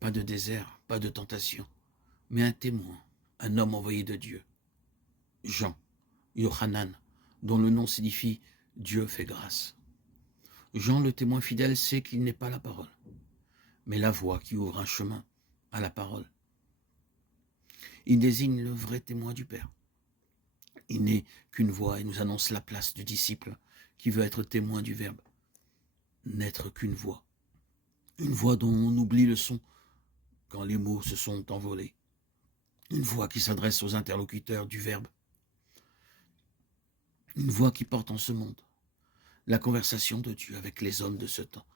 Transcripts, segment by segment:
Pas de désert, pas de tentation, mais un témoin, un homme envoyé de Dieu. Jean, Yohanan, dont le nom signifie Dieu fait grâce. Jean, le témoin fidèle, sait qu'il n'est pas la parole, mais la voix qui ouvre un chemin à la parole. Il désigne le vrai témoin du Père. Il n'est qu'une voix et nous annonce la place du disciple qui veut être témoin du Verbe. N'être qu'une voix. Une voix dont on oublie le son quand les mots se sont envolés. Une voix qui s'adresse aux interlocuteurs du Verbe. Une voix qui porte en ce monde la conversation de Dieu avec les hommes de ce temps.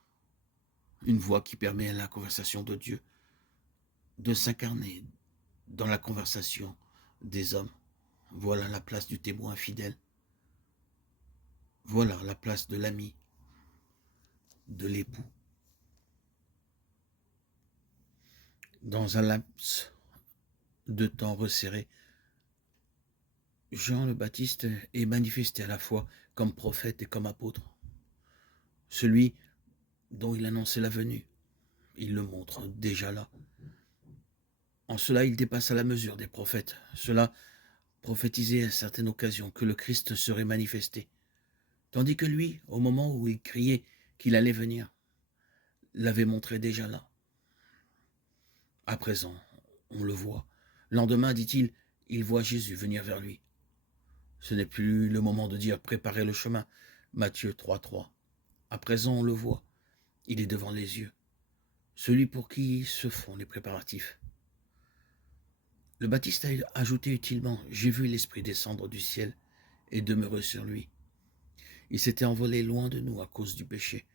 Une voix qui permet à la conversation de Dieu de s'incarner dans la conversation des hommes. Voilà la place du témoin fidèle. Voilà la place de l'ami, de l'époux. Dans un laps de temps resserré, Jean le Baptiste est manifesté à la fois comme prophète et comme apôtre. Celui dont il annonçait la venue, il le montre déjà là. En cela, il dépasse à la mesure des prophètes. Cela prophétisait à certaines occasions que le Christ serait manifesté. Tandis que lui, au moment où il criait qu'il allait venir, l'avait montré déjà là. À présent, on le voit. Lendemain, dit-il, il voit Jésus venir vers lui. Ce n'est plus le moment de dire « préparez le chemin ». Matthieu 3,3. À présent, on le voit. Il est devant les yeux. Celui pour qui se font les préparatifs. Le Baptiste a ajouté utilement « J'ai vu l'Esprit descendre du ciel et demeurer sur lui ». Il s'était envolé loin de nous à cause du péché.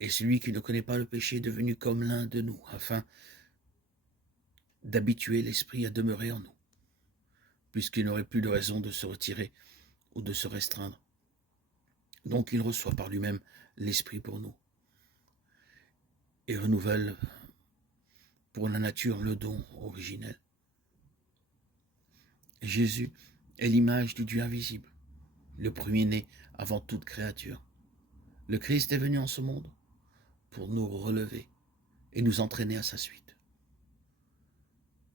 Et celui qui ne connaît pas le péché est devenu comme l'un de nous, afin d'habituer l'Esprit à demeurer en nous, puisqu'il n'aurait plus de raison de se retirer ou de se restreindre. Donc il reçoit par lui-même l'Esprit pour nous et renouvelle pour la nature le don originel. Jésus est l'image du Dieu invisible, le premier-né avant toute créature. Le Christ est venu en ce monde pour nous relever et nous entraîner à sa suite.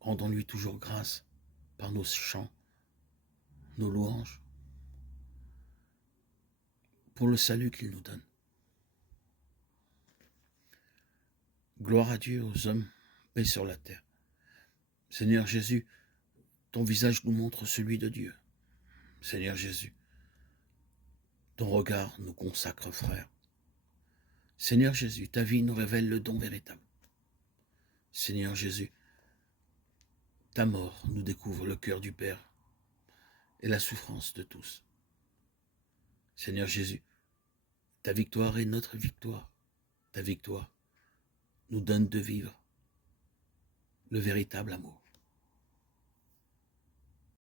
Rendons-lui toujours grâce par nos chants, nos louanges, pour le salut qu'il nous donne. Gloire à Dieu, aux hommes, paix sur la terre. Seigneur Jésus, ton visage nous montre celui de Dieu. Seigneur Jésus, ton regard nous consacre, frère. Seigneur Jésus, ta vie nous révèle le don véritable. Seigneur Jésus, ta mort nous découvre le cœur du Père et la souffrance de tous. Seigneur Jésus, ta victoire est notre victoire. Ta victoire nous donne de vivre le véritable amour.